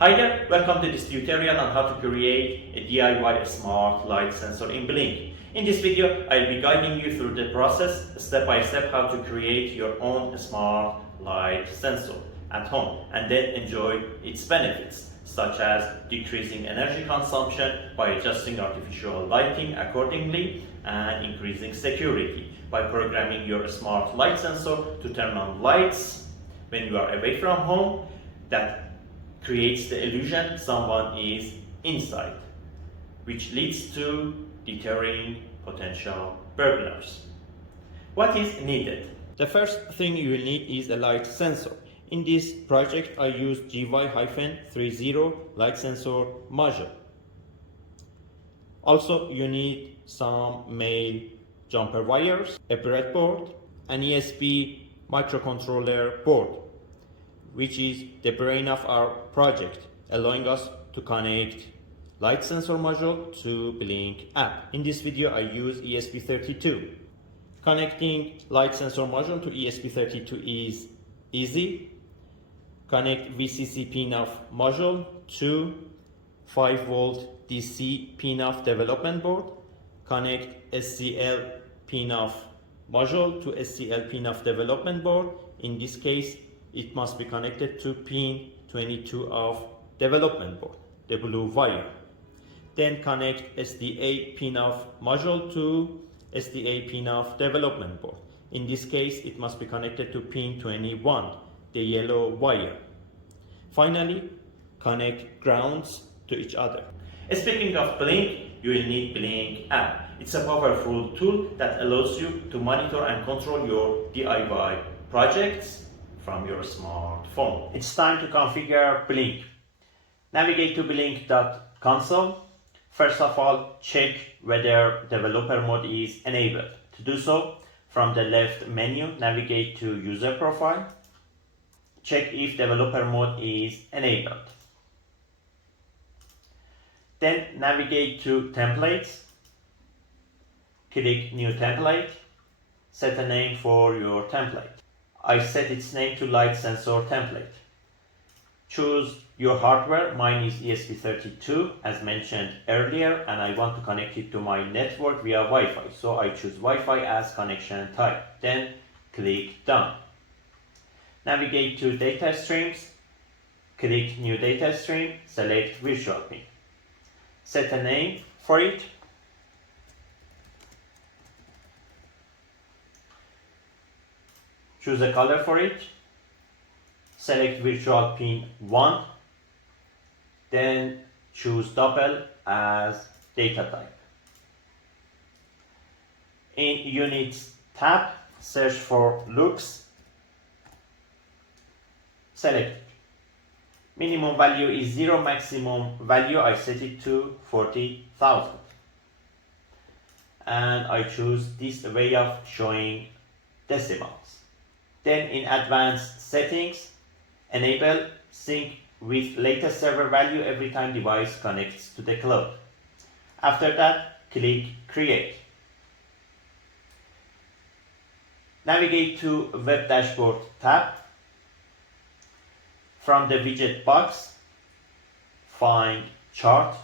Hi there, welcome to this tutorial on how to create a DIY smart light sensor in Blynk. In this video, I'll be guiding you through the process, step by step, how to create your own smart light sensor at home and then enjoy its benefits, such as decreasing energy consumption by adjusting artificial lighting accordingly and increasing security by programming your smart light sensor to turn on lights when you are away from home that creates the illusion someone is inside, which leads to deterring potential burglars. What is needed? The first thing you will need is a light sensor. In this project, I use GY-30 light sensor module. Also, you need some male jumper wires, a breadboard, an ESP microcontroller board, which is the brain of our project, allowing us to connect light sensor module to Blynk app. In this video, I use ESP32. Connecting light sensor module to ESP32 is easy. Connect VCC pin of module to 5 volt DC pin of development board. Connect SCL pin of module to SCL pin of development board. In this case, it must be connected to pin 22 of development board, the blue wire. Then connect SDA pin of module to SDA pin of development board. In this case, it must be connected to pin 21, the yellow wire. Finally, connect grounds to each other. Speaking of Blynk, you will need Blynk app. It's a powerful tool that allows you to monitor and control your DIY projects from your smartphone. It's time to configure Blynk. Navigate to blynk.console. First of all, check whether developer mode is enabled. To do so, from the left menu, navigate to user profile. Check if developer mode is enabled. Then navigate to templates. Click new template. Set a name for your template. I set its name to light sensor template. Choose your hardware. Mine is ESP32 as mentioned earlier, and I want to connect it to my network via Wi-Fi. So I choose Wi-Fi as connection type. Then click done. Navigate to data streams. Click new data stream. Select virtual pin. Set a name for it. Choose a color for it. Select virtual pin 1. Then choose double as data type. In Units tab, search for lux. Select it. Minimum value is 0, maximum value I set it to 40,000. And I choose this way of showing decimals. Then in advanced settings, enable sync with latest server value every time device connects to the cloud. After that, click create. Navigate to web dashboard tab. From the widget box, find chart,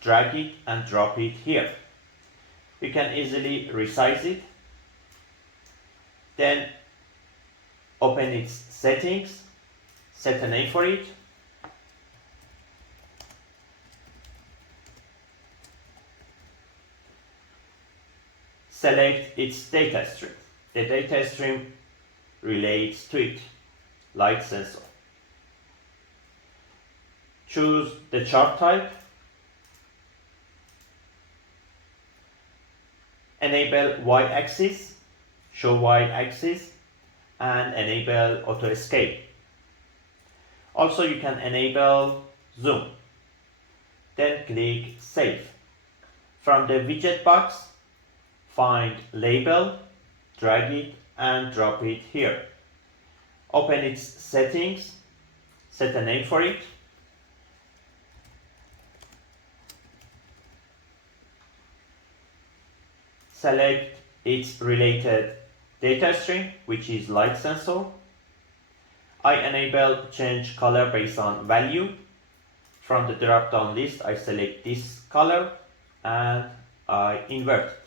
drag it and drop it here. You can easily resize it. Then open its settings, set a name for it. Select its data stream. The data stream relates to it, light sensor. Choose the chart type. Enable y-axis, show y-axis, and enable auto escape. Also, you can enable zoom. Then click save. From the widget box, find label, drag it and drop it here. Open its settings, set a name for it. Select its related data stream, which is light sensor. I enable change color based on value. From the drop-down list, I select this color and I invert it.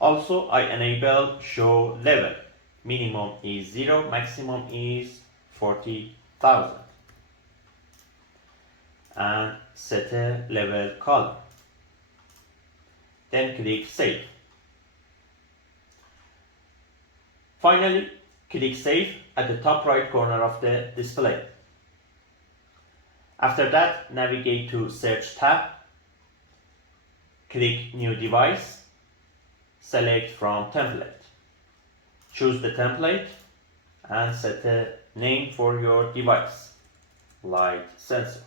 Also, I enable show level. Minimum is 0, maximum is 40,000. And set a level color. Then click Save. Finally, click Save at the top right corner of the display. After that, navigate to Search tab, click New Device, select from Template. Choose the template and set a name for your device, light sensor.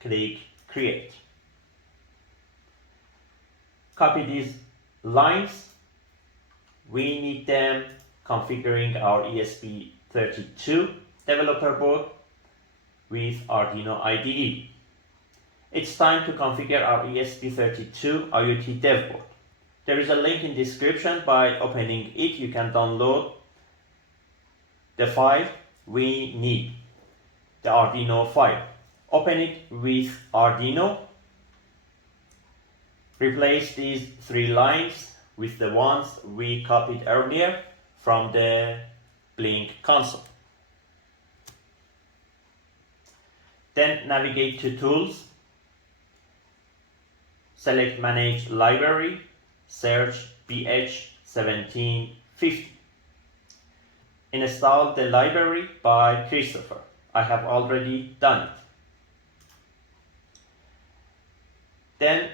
Click Create. Copy these lines. We need them configuring our ESP32 developer board with Arduino IDE. It's time to configure our ESP32 IoT dev board. There is a link in description. By opening it, you can download the file we need, the Arduino file. Open it with Arduino. Replace these 3 lines with the ones we copied earlier from the Blynk console. Then navigate to Tools, select Manage Library, search BH1750. Install the library by Christopher. I have already done it. Then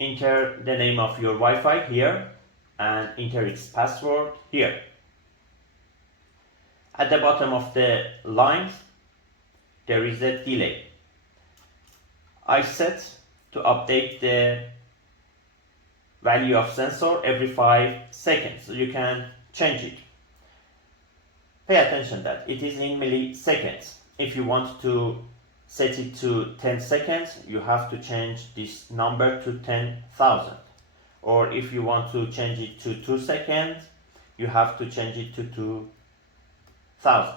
enter the name of your Wi-Fi here and enter its password here. At the bottom of the lines, there is a delay. I set to update the value of sensor every 5 seconds, so you can change it. Pay attention that it is in milliseconds. If you want to set it to 10 seconds, you have to change this number to 10,000. Or if you want to change it to 2 seconds, you have to change it to 2,000.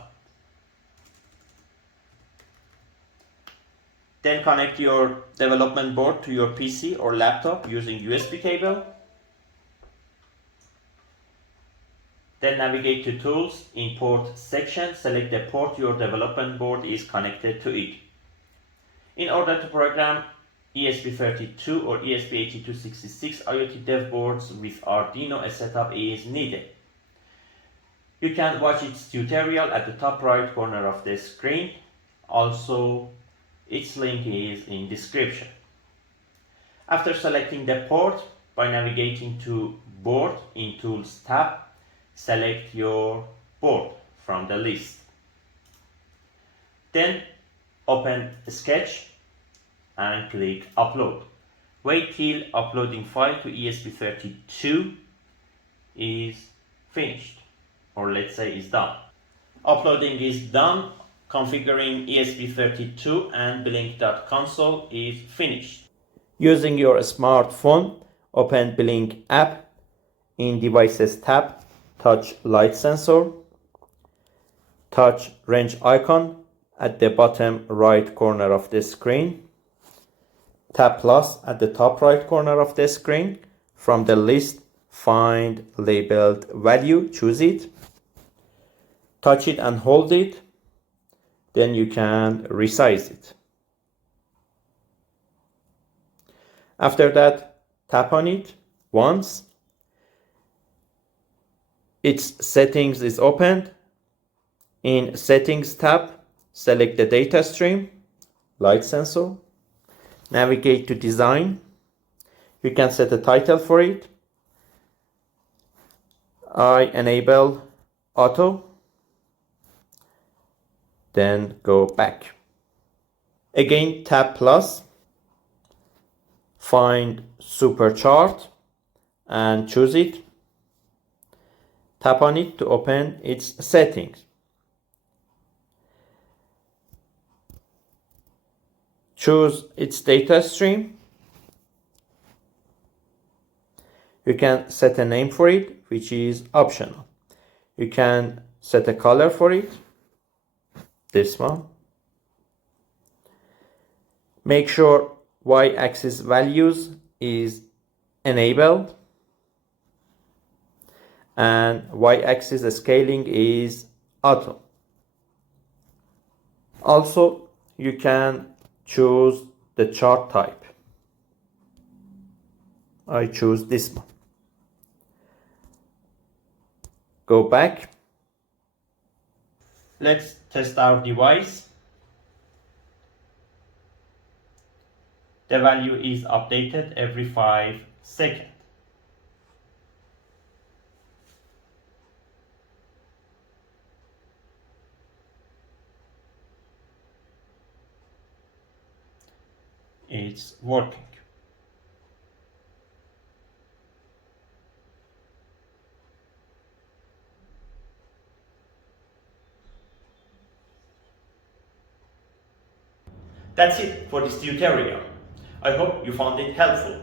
Then connect your development board to your PC or laptop using USB cable. Then navigate to Tools, Import section, select the port your development board is connected to it. In order to program ESP32 or ESP8266 IoT dev boards with Arduino, a setup is needed. You can watch its tutorial at the top right corner of the screen. Also, its link is in description. After selecting the port, by navigating to Board in Tools tab, select your board from the list. Then open Sketch and click Upload. Wait till uploading file to ESP32 is finished, or let's say is done. Uploading is done. Configuring ESP32 and Blynk.console is finished. Using your smartphone, open Blynk app. In Devices tab, touch light sensor. Touch range icon at the bottom right corner of the screen. Tap plus at the top right corner of the screen. From the list, find labeled value, choose it. Touch it and hold it. Then you can resize it. After that, tap on it once. Its settings is opened. In Settings tab, select the data stream, light sensor. Navigate to Design. You can set a title for it. I enable Auto. Then go back. Again, tap plus. Find Superchart and choose it. Tap on it to open its settings. Choose its data stream. You can set a name for it, which is optional. You can set a color for it, this one. Make sure y-axis values is enabled and y-axis scaling is auto. Also, you can choose the chart type. I choose this one. Go back. Let's test our device. The value is updated every 5 seconds. It's working. That's it for this tutorial. I hope you found it helpful,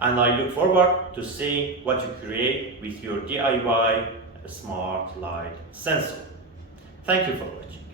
and I look forward to seeing what you create with your DIY smart light sensor. Thank you for watching.